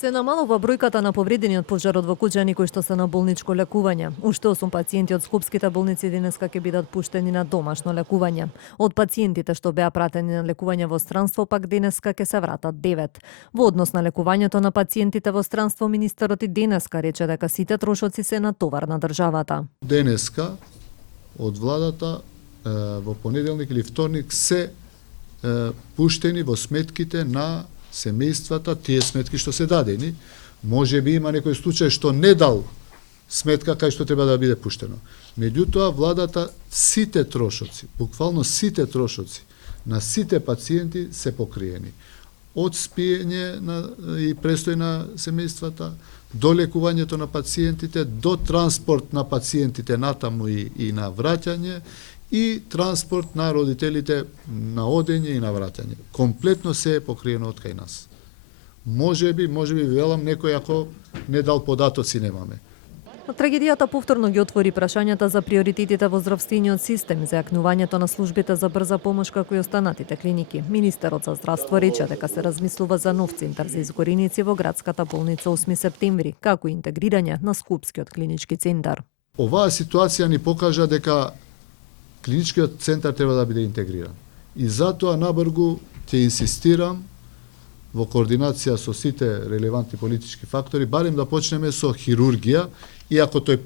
Се намалува бројката на повредени од пожарот во Куџани кои што се на болничко лекување. Уште 8 пациенти од скопските болници денеска ќе бидат пуштени на домашно лекување. Од пациентите што беа пратени на лекување во странство пак денеска ќе се вратат 9. Во однос на лекувањето на пациентите во странство, министерот и денеска рече дека сите трошоци се на товар на државата. Денеска од владата во понеделник или вторник се пуштени во сметките на семејствата, тие сметки што се дадени. Може би има некој случај што не дал сметка кај што треба да биде пуштено. Меѓутоа, владата сите трошоци, буквално сите трошоци на сите пациенти се покриени. Од спиење и престој на семејствата, до лекувањето на пациентите, до транспорт на пациентите натаму и на враќање, и транспорт на родителите на одење и на враќање. Комплетно се е покриено од кај нас. Може би велам некој ако не дал податоци немаме. Трагедијата повторно ги отвори прашањата за приоритетите во здравствениот систем, за јакнувањето на службите за брза помош како и останатите клиники. Министерот за здравство рече дека се размислува за нов центар за изгореници во градската болница 8 септември, како и интегрирање на Скопскиот клинички центар. Оваа ситуација ни покажа дека клиничкиот центар треба да биде интегриран. И затоа набргу ќе инсистирам во координација со сите релевантни политички фактори, барем да почнеме со хирургија, иако тој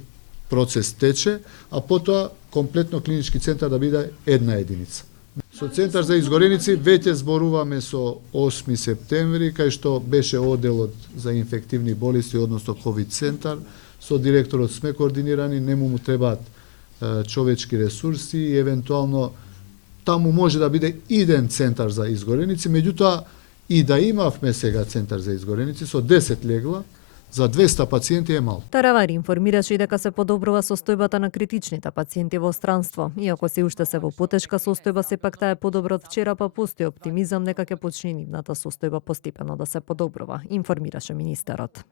процес тече, а потоа комплетно клинички центар да биде една единица. Со центар за изгореници веќе зборуваме со 8 септември, кај што беше оделот за инфективни болести, односно ковид центар, со директорот сме координирани, нему му требаат човечки ресурси и евентуално таму може да биде иден центар за изгореници, меѓутоа и да имавме сега центар за изгореници со 10 легла, за 200 пациенти е мал. Таравари информираше и дека се подобрува состојбата на критичните пациенти во странство. Иако се уште се во потешка состојба, сепак таа е подобра од вчера, па постои оптимизам дека ќе почне нивната состојба постепено да се подобрува, информираше министерот.